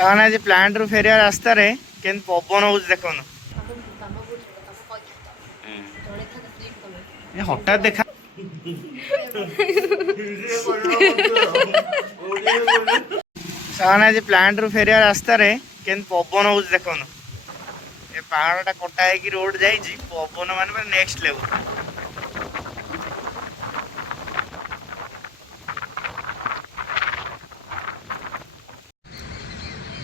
सामान आज प्लांट रु फेरिया रास्ता रे केन पवन हो देखो न ए हठात देखा सामान आज प्लांट रु फेरिया रास्ता रे केन पवन हो देखो न ए पहाड़टा कटा है कि रोड जाई छी पवन माने नेक्स्ट लेवल।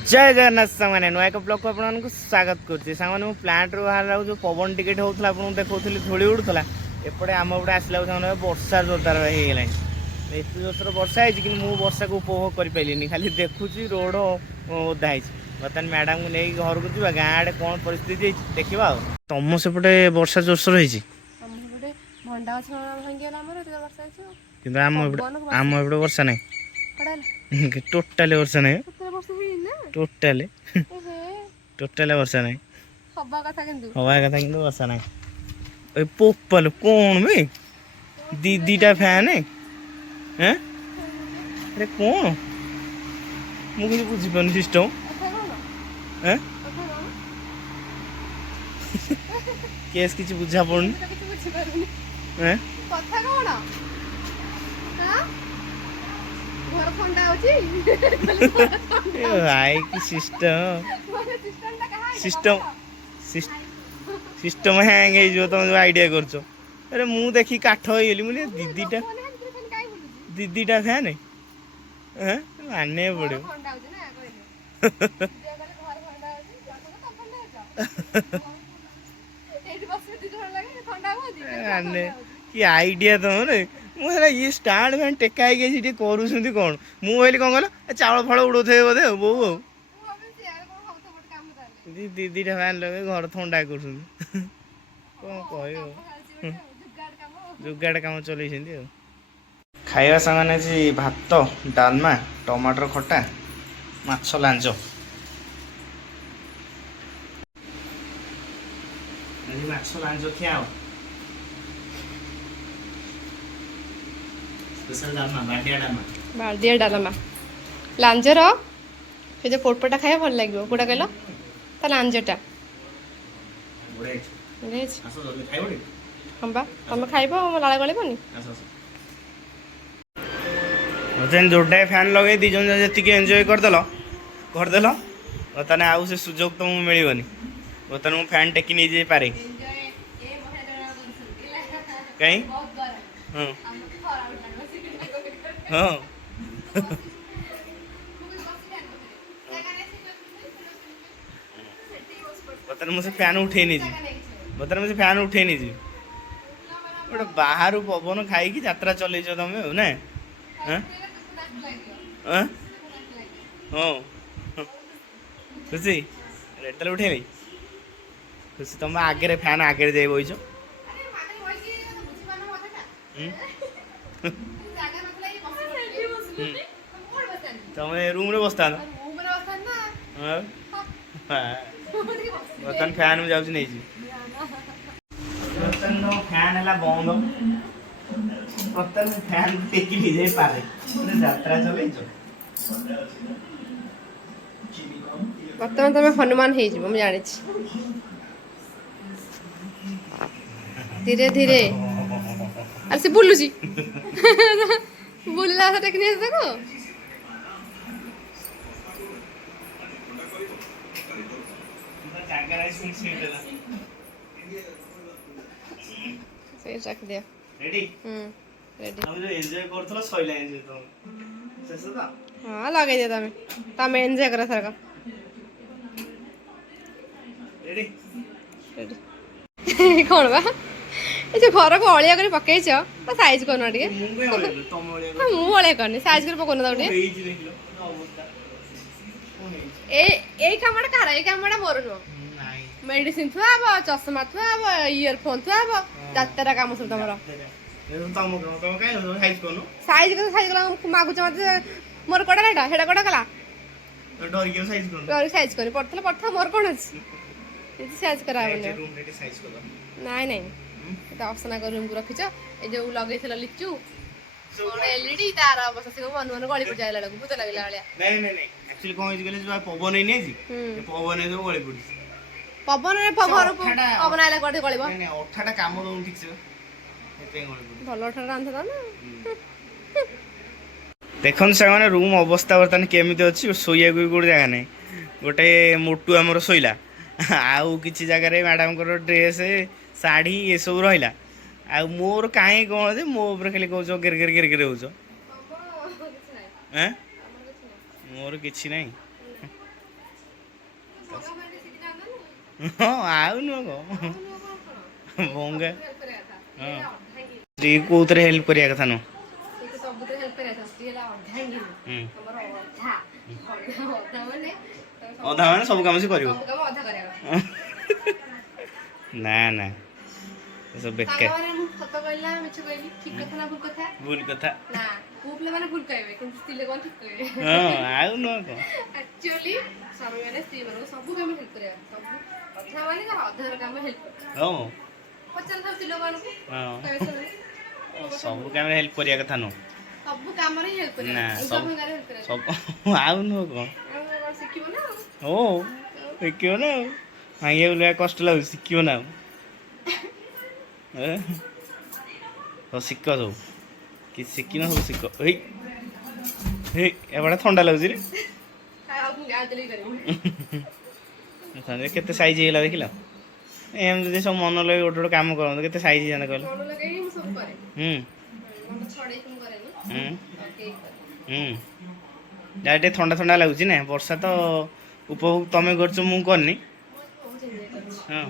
जय जगन्नाथ सामान्य नुआ एक ब्लॉग को आपको स्वागत करछि। सामान्य प्लांट रू बाहर जो पवन टिकेट होता आपको देखा धूली उड़ूला एपटे आम पटे आसला सामने वर्षा जोरदार हो गला एत जोर वर्षा है कि मुझे वर्षा को उपभोग कर पारे खाली देखुची रोड ओदा है। बर्तमान मैडम को नहीं घर को जा गाँ आड़े कौन परिस्थिति देखा तुम सेपटे वर्षा जोरसोर हो आम एपटे वर्षा ना टोटाली वर्षा ना टोटाली टोटाली वर्षा ना हवा कथा कि वर्षा ना पोपल कौन बे दीदीटा फैन है अरे कौन मुझे बुझीपार सिस्टम केस किसी बुझा पड़नी भाई की सिस्टम सिस्टम सिस्टम हैंग हो तुम जो आइडिया कर अरे मु देखी काठ हो गली मुझे दीदीटा फैन माने पड़ो कि आइडिया तुम मुझे ये स्टार्ट फैन टेका है करूँ कौन मुझे कौन कल चावल फल उड़े बोधे बो दीदीटा फैन लगे घर थंडा कर कौन कह जुगाड़ कम चल खाଇବା सामान ଅଛି भात डालमा टमाटर खटा माछ लांज माछ लांज खिया स्पेशल डालमा बार्दिया डालमा लांजर से जो पोटपटा खाया भल लगे कौटा कहल ता लांजटा हाँ बा तुम खाइब लाल गलबनी बर्तमान जोटा फैन लगे दी जन जी एंजॉय करदेल बर्तमान आउ से सुजोग तुमको मिलनी बर्तमान मुझे फैन टेकी नहीं जाए पारे कहीं हाँ हाँ बर्तमान मुझे फैन उठे नहीं बर्तमान मुझे फैन उठे नहीं गोटे बाहर पवन खाई यात्रा चल तुम ना हाँ खुशी रेड उठे खुशी तुम आगे फैन आगे जाए बहीच तुम रूम रे बसता बर्तमान फैन में जाऊँ नहीं फैन है बंद बर्तमान फैन टेकी नहीं जाए पारे यात्रा चल बर्तमान तुम हनुमान हो जानी धीरे धीरे अरे से बुलुची बुलला टेक्निक देखो रख दिया रेडी रेडी हम जो एंजॉय करथलो सइला एंजॉय तो शेष तो हां लगे दिया तमे एंजॉय करा सरका रेडी रेडी कौन बा ए जो घर को अलिया कर पकई छ तो साइज करना ଟିକେ मुंबई वाले तुम वाले मु वाले करनी साइज कर पकोना दउटे एई देखलो अवस्था ए कामडा कारा ए कामडा मोर नो नाही मेडिसिन थुआब चश्मा थुआब इयरफोन थुआब जातरा काम सब तमरा तुम कहीं साइज करो साइज कर मागुच मते मोर कोडा रेटा हेडा कोडा कला डर के साइज करो डर साइज कर पड़थला मोर कोन अछि ये साइज करा बने रूम रेडी साइज करो नहीं नहीं এটা অপশনা করে রুম রখিছ এই যে লগাইছিল লিচু কোন এলইডি তার অবস্থা সে মন মন গଳି পড় যাইলা লাগু ভূত লাগিলা আলিয়া नहीं नहीं नहीं ଆକ୍ଚୁଆଲି କ'ଣ ହେଇଛି କହିଲେ ଯୋଉ ପବନ ହେଇନି ଆଜି ପବନ ସବୁ ଗଳି ପଡୁଛି ପବନରେ ପବନ ଆଇଲା କୁଆଡେ ଗଳିବ ଅଠାଟା କାମ ଦଉନି ଠିକ ସେ ସେଥିପାଇଁ ଗଳି ପଡୁଛି ଭଲ ଅଠାଟା ଆଣିଥିଲା ନା ଦେଖନ୍ତୁ ସାଙ୍ଗମାନେ ରୁମ୍ ଅବସ୍ଥା ବର୍ତ୍ତମାନ କେମିତି ଅଛି ଶୋଇବାକୁ ବି ଗୋଟେ ଜାଗା ନାହିଁ ଗୋଟେ ମୋଟୁ ଆମର ଶୋଇଲା ଆଉ କିଛି ଜାଗାରେ ମ୍ୟାଡ଼ାମଙ୍କର ଡ୍ରେସ୍ ଶାଢ଼ୀ ଏସବୁ ରହିଲା ଆଉ ମୋର କାହିଁ କ'ଣ ଯେ ମୋ ଉପରେ ଖାଲି କହୁଛ ଗେର ହେଉଛ ମୋର କିଛି ନାହିଁ ହଁ ଆଉ ନୁହଁ କ'ଣ ଭଙ୍ଗା ହଁ ସ୍ତ୍ରୀ କୋଉଥିରେ ହେଲ୍ପ କରିବା କଥା ନୁହଁ ଅଧା ମାନେ ସବୁ କାମ ସେ କରିବ ନା ନା ଏସବୁ ବେକାର ଭୁଲ କଥା ହଁ ଆଉ ନୁହଁ କ'ଣ ସବୁ କାମରେ ହେଲ୍ପ କରିବା କଥା ନୁହଁ ନା ସବୁ ଆଉ ନୁହଁ କ'ଣ ଓ ଶିଖିବ ନା ଆଉ ଭାଙ୍ଗିବାକୁ ବୁଲିବା କଷ୍ଟ ଲାଗୁଛି ଶିଖିବ ନା ଆଉ ଶିଖ ସବୁ କିଛି ଶିଖିନ ସବୁ ଶିଖ ହେଇ ଏପଟେ ଥଣ୍ଡା ଲାଗୁଛି ରେ କେତେ ସାଇଜ୍ ହେଇଗଲା ଦେଖିଲ ଏମିତି ଯଦି ସବୁ ମନ ଲଗେଇ ଗୋଟେ ଗୋଟେ କାମ କରନ୍ତୁ କେତେ ସାଇଜ୍ ହେଇଯାନ୍ତା କହିଲ ଯାହା ଟିକେ ଥଣ୍ଡା ଥଣ୍ଡା ଲାଗୁଛି ନା ବର୍ଷା ତ ଉପଭୋଗ ତମେ କରୁଛ ମୁଁ କରିନି ହଁ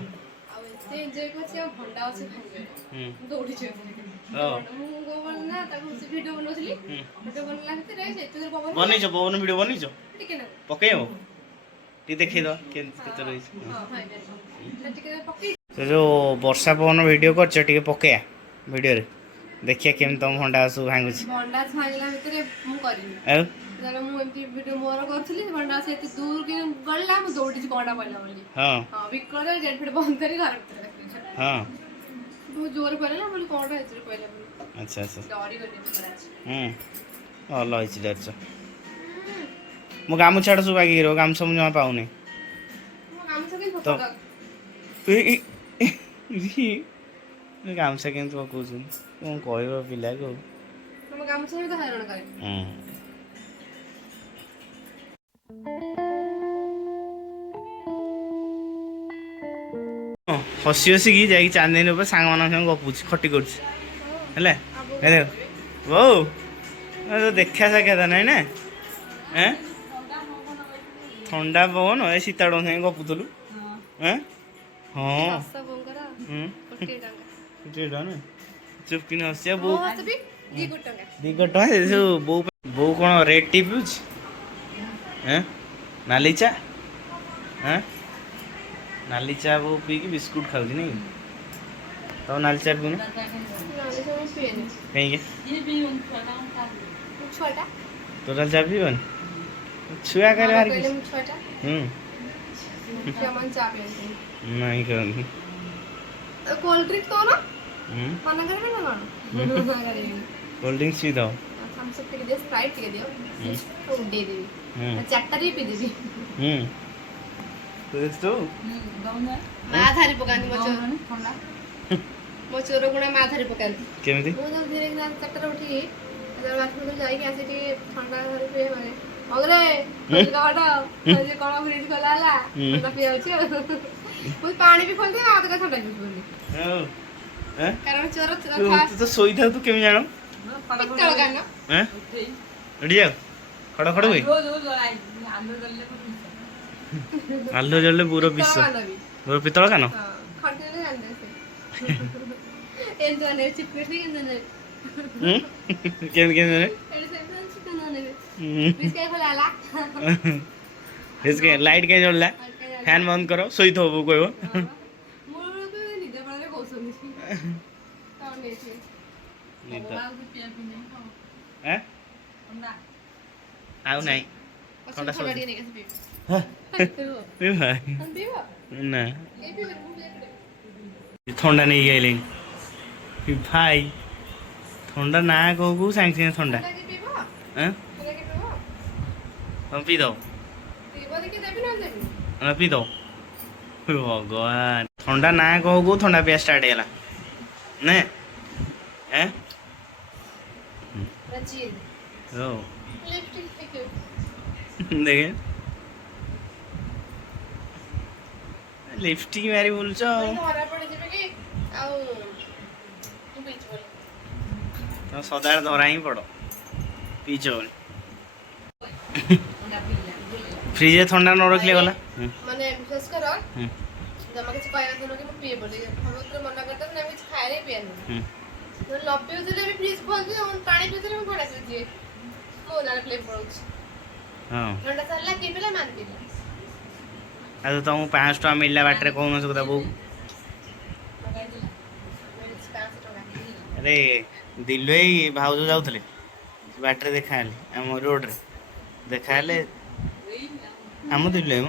ବନେଇଛ ପବନ ଭିଡ଼ିଓ ବନେଇଛ ପକେଇବ ଟିକେ ଦେଖେଇଦବ କେତେ ରହିଛି ସେ ଯୋଉ ବର୍ଷା ପବନ ଭିଡ଼ିଓ କରିଛ ଟିକେ ପକେଇବା ଭିଡ଼ିଓରେ ଦେଖିବା କେମିତି ତମ ଭଣ୍ଡା ସବୁ ଭାଙ୍ଗୁଛି ଆଉ ମୁଁ ଏମିତି ଭିଡ଼ିଓ ମୋର କରୁଥିଲି ଭଣ୍ଡା ଏତେ ଦୂର କି ଗଳିଲା ମୁଁ ଦୌଡ଼ିଛି କଣଟା ପଇଲା ବୋଲି ହଁ ବିକଳରେ ଗେଟ୍ ଫେଟ୍ ବନ୍ଦ କରି ଘର ଭିତରେ ହଁ ବହୁତ ଜୋରରେ ପଇଲା ବୋଲି କଣଟା ଏଥିରେ ପଇଲା ବୋଲି ଆଚ୍ଛା ଆଚ୍ଛା ଡରିଗଲି ଭଲ ହେଇଛି ଡରିଛ ମୋ ଗାମୁଛାଟା ସବୁ ବାଗିକି ରହିବ ଗାମୁଛା ମୁଁ ଜମା ପାଉନି ତ ଗାମୁଛା କେମିତି ପକଉଛନ୍ତି କ'ଣ କହିବ ପିଲାକୁ ହସି ହସିକି ଯାଇକି ଚାନ୍ଦିନୀ ଉପରେ ସାଙ୍ଗମାନଙ୍କ ସାଙ୍ଗେ ଗପୁଛି ଖଟି କରୁଛି ହେଲା ବୋଉ ଦେଖା ସାକ୍ଷାତ ନାହିଁ ନା ଥଣ୍ଡା ପବନ ଏ ସୀତାଡଙ୍କ ସାଙ୍ଗେ ଗପୁଥିଲୁ ହଁ ଚୁପକିନି ହସିବା ବୋଉ 2 ଟଙ୍କା ସବୁ ବୋଉ କ'ଣ ରେଟ୍ ଟି ପିଉଛି ନାଲି ଚା ନାଲି ଚା ବୋଉ ପିଇକି ବିସ୍କୁଟ ଖାଉଛି ନାଇଁ ତମ ନାଲି ଚା ପିଉନ କାହିଁକି ଟୋଟାଲ ଚା ପିଇବନି ଛୁଆ କହିଲେ ଭାରି ନାଇଁ କରନ୍ତି କୋଲ୍ଡ ଡ୍ରିଙ୍କ୍ କଣ ମନା କରିବେ ନା କଣ କୋଲ୍ଡ ଡ୍ରିଙ୍କ୍ସ ପିଇଦବ थम्स अप ଟିକେ ଦିଅ ସ୍ପ୍ରାଇଟ୍ ଟିକେ ଦିଅ ମୁଁ ଦେଇଦେବି ଚାରିଟା ବି ପିଇଦେବି ତୁ ମା ଧାରି ପକାନ୍ତି ମୋ ଚୋର ଗୁଣା ମା ଧାରି ପକାନ୍ତି କେମିତି ମୁଁ ତ ଧୀରେ ଧୀରେ ଚାରିଟାରେ ଉଠିକି ବାଥରୁମ ଯାଇକି ଆସି ଟିକେ ଥଣ୍ଡା ଧରି ପିଏ ମାନେ ଅଗରେ କଣ ଫ୍ରିଜ ଖୋଲା ହେଲା ଥଣ୍ଡା ପିଆଉଛି ଆଉ ମୁଁ ପାଣି ବି ଖୋଲିଦିଏ ଆଉ ଟିକେ ଥଣ୍ଡା ପିଉଥିଲି କାରଣ ଚୋର ତୁ ତ ଶୋଇଥାଉ ତୁ କେମିତି ଜାଣ ପିତ୍ତଳ କାନ ଏଠି ଯାଉ ଖଡ଼ ଖଡ଼ ହୁଏ ଆଲୁ ଜଳିଲେ ବୁର ବିଷ ବୁର ପିତ୍ତଳ କାନ କେମିତି ଲାଇଟ୍ କାହିଁ ଜଳିଲା ଫ୍ୟାନ୍ ବନ୍ଦ କର ଶୋଇଥିବ ବୋଉ କହିବ ଆଉ ନାଇଁ ଥଣ୍ଡା ନା ଥଣ୍ଡା ନେଇକି ଆଇଲେଣି ଭାଇ ଥଣ୍ଡା ନା କହୁ କହୁ ସାଙ୍ଗେ ସାଙ୍ଗେ ଥଣ୍ଡା ତମେ ପିଇଦବ ପିଇବ ଦେଖି ଦେବି ନା ଦେବି ପିଇ ଦବ ଭଗବାନ ଥଣ୍ଡା ନା କହୁ କହୁ ଥଣ୍ଡା ପିଆ ଷ୍ଟାର୍ଟ ହେଇଗଲା ନେ ଏଁ ଚିଲ୍ ଓ लिपस्टिक देखियो ଦେଖେ লিপস্টিক ମାରି ବୁଲୁଛ ଆଉ ଧରା ପଡ଼ିଯିବେ କି ଆଉ ତୁ ପିଇଛୁ ବୋଲି ତମେ ସଦାବେଳେ ଧରା ହିଁ ପଡ଼ ପିଇଛ ବୋଲି ଫ୍ରିଜରେ ଥଣ୍ଡା ନ ରଖିଲେ ଗଲା ମାନେ ବିଶ୍ୱାସ କର ଜମା କିଛି କହିବା ଦିନ କି ମୁଁ ପିଏ ବୋଲି ସମସ୍ତେ ମନା କରିଦେବେ ନା କିଛି ଖାଏ ନାହିଁ ପିଏ ନାହିଁ ନ ପିଉଥିଲେ ବି ଫ୍ରିଜ ଖୋଲିଛି ପାଣି ପିଉଥିଲେ ମୁଁ ଥଣ୍ଡା ପିଉଥିବେ ମୋ ନାରେ ପ୍ଲେଟ୍ ପଳଉଛି ହଁ ଥଣ୍ଡା ସରିଲା କିଏ ପିଲା ମାନ ପିଲା ଆଉ ତମକୁ 500 ଟଙ୍କା ମିଳିଲା ବାଟରେ କହୁନ ସେ କଥା ବୋଉ ଆରେ ଦିଲୁ ଭାଇ ଭାଉଜ ଯାଉଥିଲେ ବାଟରେ ଦେଖାହେଲେ ଆମ ରୋଡ଼ରେ ଦେଖାହେଲେ ଆମ ଦିଲୁ ଭାଇ ମ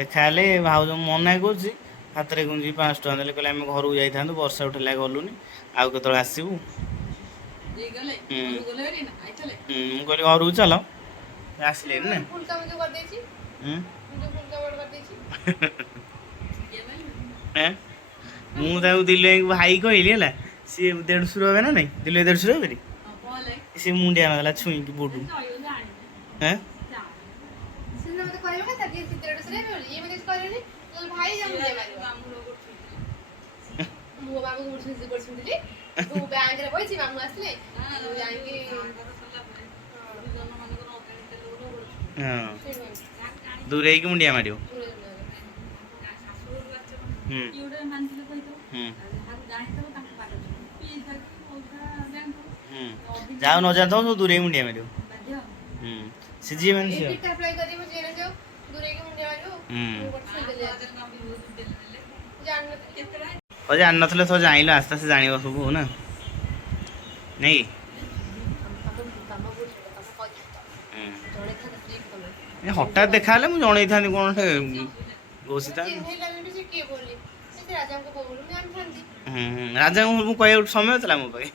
ଦେଖାହେଲେ ଭାଉଜ ମନା କରୁଛି ହାତରେ ଗୁଞ୍ଜି 500 ଟଙ୍କା ଦେଲେ କହିଲେ ଆମେ ଘରକୁ ଯାଇଥାନ୍ତୁ ବର୍ଷା ଉଠେଇଲା ଗଲୁନି ଆଉ କେତେବେଳେ ଆସିବୁ ମୁଁ କହିଲି ଘରକୁ ଚାଲ ଆସିଲେନି ନା ଫୁଲ କାମ ଯୋଉ କରିଦେଇଛି ମୁଁ ତାକୁ ଦିଲୁ ଭାଇଙ୍କୁ ଭାଇ କହିଲି ହେଲା ସିଏ ଦେଢ଼ଶୁର ହେବେ ନା ନାଇଁ ଦିଲୁ ଭାଇ ଦେଢ଼ଶୁର ହେବେ ସିଏ ମୁଣ୍ଡିଆ ମାରିଲା ଛୁଇଁକି ବୁଟୁ ସିନା ମତେ କହିବ କଥା କି ଦେଢ଼ଶୁର ହେବେ ବୋଲି ଇଏ ମତେ କିଛି କହିଲେନି ଭାଇ ଯାଉ ମୁଣ୍ଡିଆ ମାରିବ ମୋ ବାବୁ କରୁଛନ୍ତି ମୁଁ ବ୍ୟାଙ୍କରେ ବଇଛି ମାମୁଁ ଆସିଲେ ଯାଇକି ହଁ ଦୂରେଇକି ମୁଣ୍ଡିଆ ମାରିବ ଯାଉ ନ ଜାଣିଥିବ ସବୁ ଦୂରେଇକି ମୁଣ୍ଡିଆ ମାରିବ ସେ ଯିଏ ମାନେ ଝିଅ ଜାଣିନଥିଲେ ତ ଜାଣିଲ ଆସ୍ତେ ଆସ୍ତେ ଜାଣିବ ସବୁ ନା ନାଇଁ ହଠାତ୍ ଦେଖା ହେଲେ ମୁଁ ଜଣେଇଥାନ୍ତି କ'ଣ ଘୋଷିଥାନ୍ତି ରାଜାଙ୍କୁ ମୁଁ କହିବାକୁ ସମୟ ଥିଲା ମୋ ପାଖେ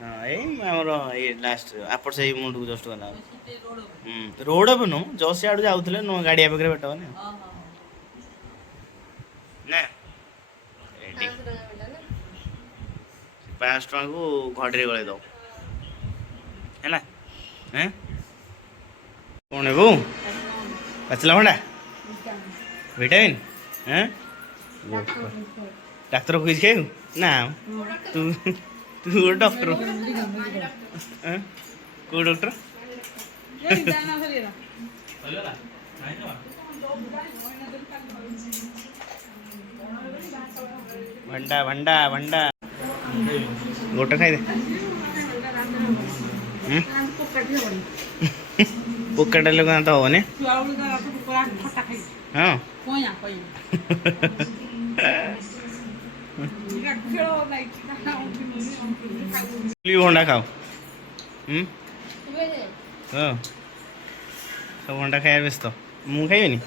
ହଁ ଏଇ ଆମର ଏଇ ଲାଷ୍ଟ ଆପଟ ସେଇ ମୁଣ୍ଡକୁ ଜଷ୍ଟ ଗଲା ରୋଡ଼ ଏବେ ନୁହଁ ଜଷ୍ଟ ଆଡ଼ୁ ଯାଉଥିଲେ ଗାଡ଼ିଆ ପାଖରେ ବେଟ ମାନେ ନା 500 ଟଙ୍କାକୁ ଘଡ଼ିରେ ଗଳେଇ ଦବ ହେଲା କ'ଣ ହେବ ପାଚିଲା ଭଣ୍ଡା ଭିଟାମିନ୍ ଡାକ୍ତର କହିଛି ଖାଇବୁ ନା ତୁ ତୁ ଗୋଟେ ଡକ୍ଟର କେଉଁ ଡକ୍ଟର ଭଣ୍ଡା ଭଣ୍ଡା ଭଣ୍ଡା ଗୋଟେ ଖାଇଦେ ପୋକାଟା ଲୋକ ତ ହବନି ହଁ ଭଣ୍ଡା ଖାଅ ହଁ ସବୁ ଭଣ୍ଡା ଖାଇବା ବ୍ୟସ୍ତ ମୁଁ ଖାଇବିନି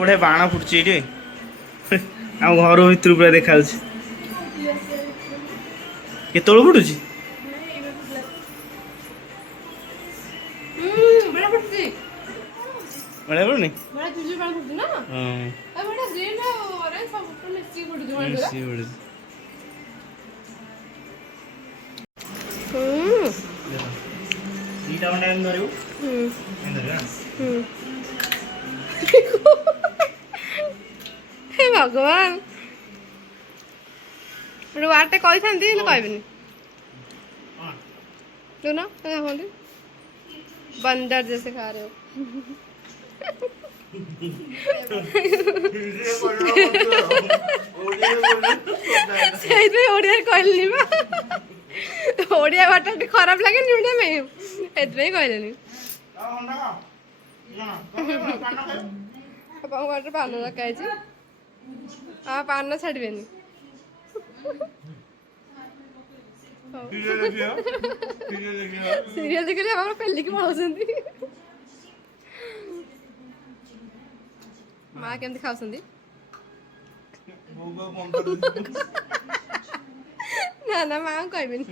ବଢ଼ିଆ ବାଣ ଫୁଟୁଛି ଏଇଠି ଆମ ଘର ଭିତରୁ ପୁରା ଦେଖାଯାଉଛି କେତେବେଳୁ ଫୁଟୁଛି ବଢ଼ିଆ ପଡ଼ୁନି ଦୁଇଟା ଭଣ୍ଡା ଧରିବୁ ଭଗବାନ ଗୋଟେ ୱାର୍ଡଟେ କହିଥାନ୍ତି ହେଲେ କହିବିନି सुनो क्या बोली बंदर जैसे खा रहे हो ओडिया कहली ओडिया भाषा खराब लगे ओडिया में एथि कहलेनी पान रखा हाँ पान छाड़बेनी सीरियल देखिए हमारा पहले की पढ़ाउछंती माँ केमती खाउछंती ना ना माँ कहबेनी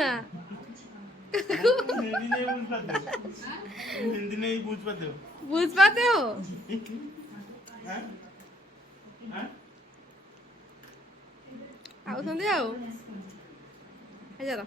ना हिंदी नहीं पूछ पाते हो हिंदी नहीं पूछ पाते हो बुझ पाते हो हाँ? हाँ? आओ समझे आओ आ जा